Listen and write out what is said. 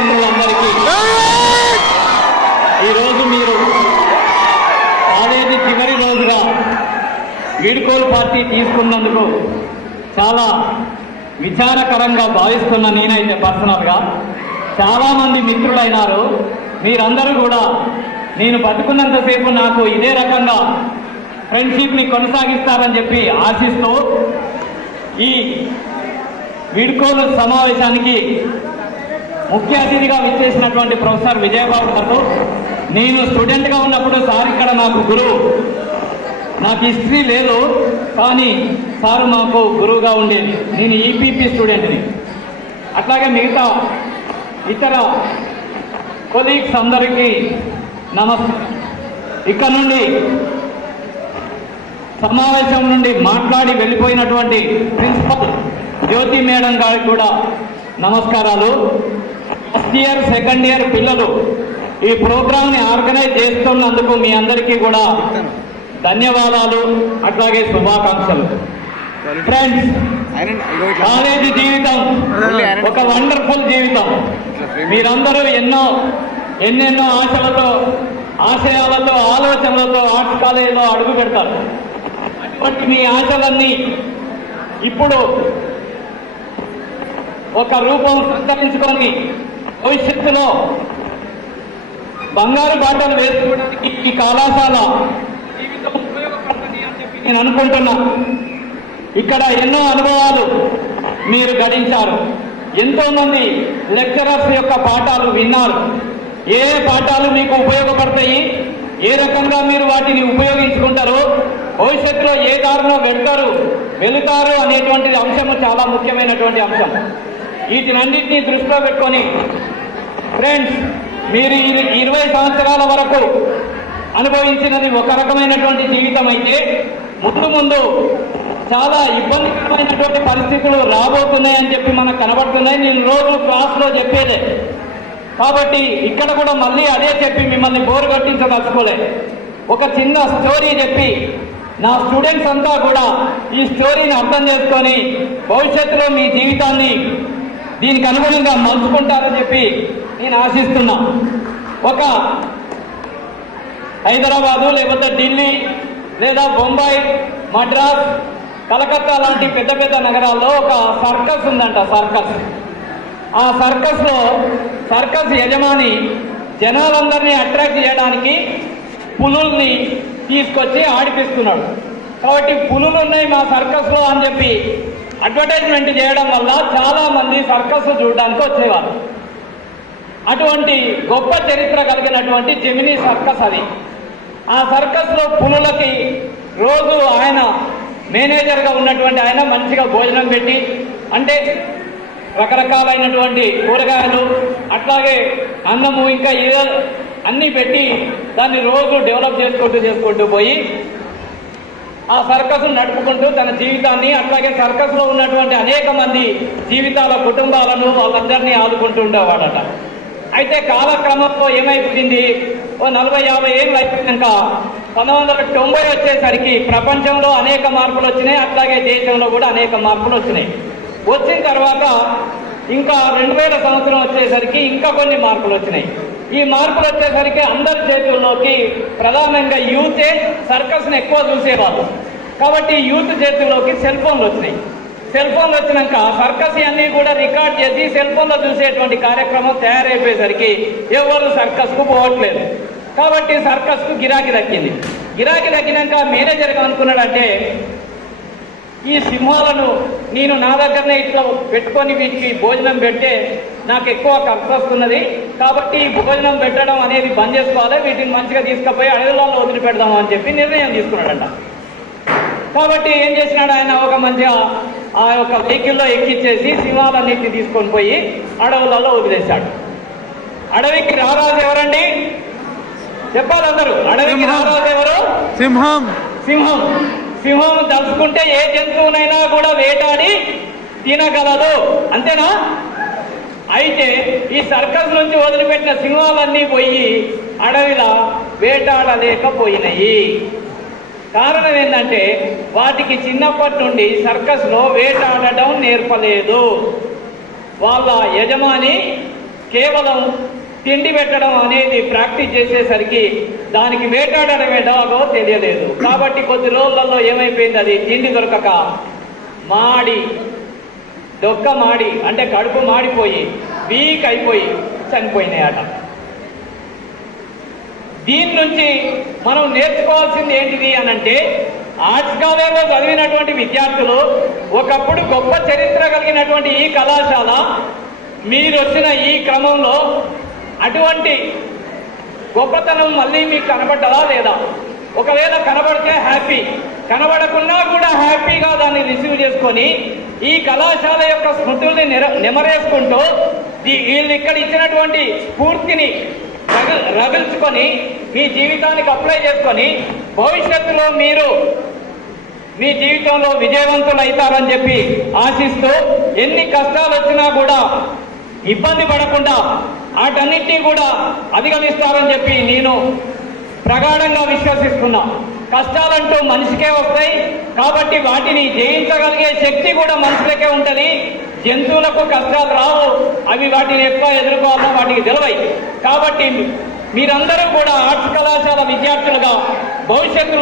మిత్రులందరికీ ఈరోజు మీరు కాలేజీ చివరి రోజుగా వీడ్కోలు పార్టీ తీసుకున్నందుకు చాలా విచారకరంగా భావిస్తున్న నేనైతే పర్సనల్గా. చాలామంది మిత్రులైనారు. మీరందరూ కూడా నేను బతుకున్నంతసేపు నాకు ఇదే రకంగా ఫ్రెండ్షిప్ని కొనసాగిస్తారని చెప్పి ఆశిస్తూ ఈ వీడ్కోలు సమావేశానికి ముఖ్య అతిథిగా విచ్చేసినటువంటి ప్రొఫెసర్ విజయబాబు గారు, నేను స్టూడెంట్గా ఉన్నప్పుడు సార్ ఇక్కడ నాకు గురువు. నాకు హిస్టరీ లేదు, కానీ సారు మాకు గురువుగా ఉండేది. నేను ఈపీపీ స్టూడెంట్ని. అట్లాగే మిగతా ఇతర కొలీగ్స్ అందరికీ నమస్కారం. ఇక్కడ నుండి సమావేశం నుండి మాట్లాడి వెళ్ళిపోయినటువంటి ప్రిన్సిపల్ జ్యోతి మేడం గారికి కూడా నమస్కారాలు. ఫస్ట్ ఇయర్ సెకండ్ ఇయర్ పిల్లలు ఈ ప్రోగ్రామ్ని ఆర్గనైజ్ చేస్తున్నందుకు మీ అందరికీ కూడా ధన్యవాదాలు, అట్లాగే శుభాకాంక్షలు. ఫ్రెండ్స్, కాలేజీ జీవితం ఒక వండర్ఫుల్ జీవితం. మీరందరూ ఎన్నెన్నో ఆశయాలతో ఆలోచనలతో ఆర్ట్స్ కాలేజీలో అడుగు పెడతారు. అటువంటి మీ ఆశలన్నీ ఇప్పుడు ఒక రూపం సంతరించుకొని భవిష్యత్తులో బంగారు బాటలు వేసుకోవడానికి ఈ కళాశాల జీవితం ఉపయోగపడుతుంది అని చెప్పి నేను అనుకుంటున్నా. ఇక్కడ ఎన్నో అనుభవాలు మీరు గడించారు. ఎంతో మంది లెక్చరర్స్ యొక్క పాఠాలు విన్నారు. ఏ పాఠాలు మీకు ఉపయోగపడతాయి, ఏ రకంగా మీరు వాటిని ఉపయోగించుకుంటారు, భవిష్యత్తులో ఏ దారిలో వెళుతారు అనేటువంటి అంశం చాలా ముఖ్యమైనటువంటి అంశం. వీటినన్నింటినీ దృష్టిలో పెట్టుకొని ఫ్రెండ్స్, మీరు 20 సంవత్సరాల వరకు అనుభవించినది ఒక రకమైనటువంటి జీవితం అయితే, ముందు చాలా ఇబ్బందికరమైనటువంటి పరిస్థితులు రాబోతున్నాయని చెప్పి మనకు కనబడుతున్నాయి. నేను రోజు క్లాస్లో చెప్పేదే. కాబట్టి ఇక్కడ కూడా మళ్ళీ అదే చెప్పి మిమ్మల్ని బోరు కట్టించదలుచుకోలే. ఒక చిన్న స్టోరీ చెప్పి నా స్టూడెంట్స్ అంతా కూడా ఈ స్టోరీని అర్థం చేసుకొని భవిష్యత్తులో మీ జీవితాన్ని దీనికి అనుగుణంగా మలుచుకుంటారని చెప్పి నేను ఆశిస్తున్నా. ఒక హైదరాబాదు లేకపోతే ఢిల్లీ లేదా బొంబాయి, మద్రాస్, కలకత్తా లాంటి పెద్ద పెద్ద నగరాల్లో ఒక సర్కస్ ఉందంట. ఆ సర్కస్ యజమాని జనాలందరినీ అట్రాక్ట్ చేయడానికి పులుల్ని తీసుకొచ్చి ఆడిపిస్తున్నాడు. కాబట్టి పులులు ఉన్నాయి మా సర్కస్లో అని చెప్పి అడ్వర్టైజ్మెంట్ చేయడం వల్ల చాలా మంది సర్కస్ చూడడానికి వచ్చేవారు. అటువంటి గొప్ప చరిత్ర కలిగినటువంటి జెమినీ సర్కస్ అది. ఆ సర్కస్లో పులులకి రోజు ఆయన మేనేజర్గా ఉన్నటువంటి ఆయన మంచిగా భోజనం పెట్టి, అంటే రకరకాలైనటువంటి కూరగాయలు, అట్లాగే అన్నము, ఇంకా ఏదో అన్నీ పెట్టి దాన్ని రోజు డెవలప్ చేసుకుంటూ పోయి ఆ సర్కస్ నడుపుకుంటూ తన జీవితాన్ని, అట్లాగే సర్కస్లో ఉన్నటువంటి అనేక మంది జీవితాల కుటుంబాలను వాళ్ళందరినీ ఆదుకుంటూ ఉండేవాడట. అయితే కాలక్రమంలో ఏమైపోయింది, 40-50 ఏళ్ళు అయిపోయాక 1990 వచ్చేసరికి ప్రపంచంలో అనేక మార్పులు వచ్చినాయి, అట్లాగే దేశంలో కూడా అనేక మార్పులు వచ్చినాయి. వచ్చిన తర్వాత ఇంకా 2000 సంవత్సరం వచ్చేసరికి ఇంకా కొన్ని మార్పులు వచ్చినాయి. ఈ మార్పులు వచ్చేసరికి అందరి చేతుల్లోకి ప్రధానంగా యూతే సర్కస్ని ఎక్కువ చూసేవాళ్ళు. కాబట్టి యూత్ చేతుల్లోకి సెల్ ఫోన్లు వచ్చినాయి. సెల్ ఫోన్లు వచ్చినాక సర్కస్ అన్నీ కూడా రికార్డ్ చేసి సెల్ ఫోన్లో చూసేటువంటి కార్యక్రమం తయారైపోయేసరికి ఎవరు సర్కస్కు పోవట్లేదు. కాబట్టి సర్కస్కు గిరాకీ దక్కింది. గిరాకీ దక్కినాక మేనేజర్ అనుకున్నాడంటే, ఈ సింహాలను నేను నా దగ్గరనే ఇట్లా పెట్టుకొని వీటికి భోజనం పెడితే నాకు ఎక్కువ ఖర్చు వస్తున్నది, కాబట్టి ఈ భోజనం పెట్టడం అనేది బంద్ చేసుకోవాలి, వీటిని మంచిగా తీసుకుపోయి అడవులలో వదిలిపెడదాము అని చెప్పి నిర్ణయం తీసుకున్నాడంట. కాబట్టి ఏం చేసినాడు ఆయన, ఒక మంచిగా ఆ యొక్క వెహికల్లో ఎక్కిచ్చేసి సింహాలన్నింటినీ తీసుకొని పోయి అడవులలో వదిలేశాడు. అడవికి రారాజు ఎవరండి చెప్పాలి అందరూ. అడవికి రారాజు ఎవరు? సింహం తలుచుకుంటే ఏ జంతువునైనా కూడా వేటాడి తినగలదు, అంతేనా? అయితే ఈ సర్కస్ నుంచి వదిలిపెట్టిన సింహాలన్నీ పోయి అడవిలా వేటాడలేకపోయినాయి. కారణం ఏంటంటే వాటికి చిన్నప్పటి నుండి సర్కస్లో వేటాడడం నేర్పలేదు. వాళ్ళ యజమాని కేవలం తిండి పెట్టడం అనేది ప్రాక్టీస్ చేసేసరికి దానికి వేటాడడం ఎలాగో తెలియలేదు. కాబట్టి కొద్ది రోజులలో ఏమైపోయింది, అది తిండి దొరకక డొక్క మాడి అంటే కడుపు మాడిపోయి వీక్ అయిపోయి చనిపోయినాయట. దీని నుంచి మనం నేర్చుకోవాల్సింది ఏంటిది అనంటే, ఆర్ట్స్ కాలేజీలో చదివినటువంటి విద్యార్థులు ఒకప్పుడు గొప్ప చరిత్ర కలిగినటువంటి ఈ కళాశాల మీరు వచ్చిన ఈ క్రమంలో అటువంటి గొప్పతనం మళ్ళీ మీకు కనబడ్డదా లేదా? ఒకవేళ కనబడితే హ్యాపీ, కనబడకున్నా కూడా హ్యాపీగా దాన్ని రిసీవ్ చేసుకొని ఈ కళాశాల యొక్క స్మృతుల్ని నెమరేసుకుంటూ వీళ్ళు ఇక్కడ ఇచ్చినటువంటి స్ఫూర్తిని రగిల్చుకొని మీ జీవితానికి అప్లై చేసుకొని భవిష్యత్తులో మీరు మీ జీవితంలో విజయవంతులు అవుతారని చెప్పి ఆశిస్తూ, ఎన్ని కష్టాలు వచ్చినా కూడా ఇబ్బంది పడకుండా వాటన్నిటినీ కూడా అధిగమిస్తారని చెప్పి నేను ప్రగాఢంగా విశ్వసిస్తున్నా. కష్టాలంటూ మనిషికే వస్తాయి కాబట్టి వాటిని జయించగలిగే శక్తి కూడా మనుషులకే ఉంటుంది. జంతువులకు కష్టాలు రావు, అవి వాటిని ఎట్లా ఎదుర్కోవాలో వాటికి తెలివై. కాబట్టి మీరందరూ కూడా ఆర్ట్స్ కళాశాల విద్యార్థులుగా భవిష్యత్తులో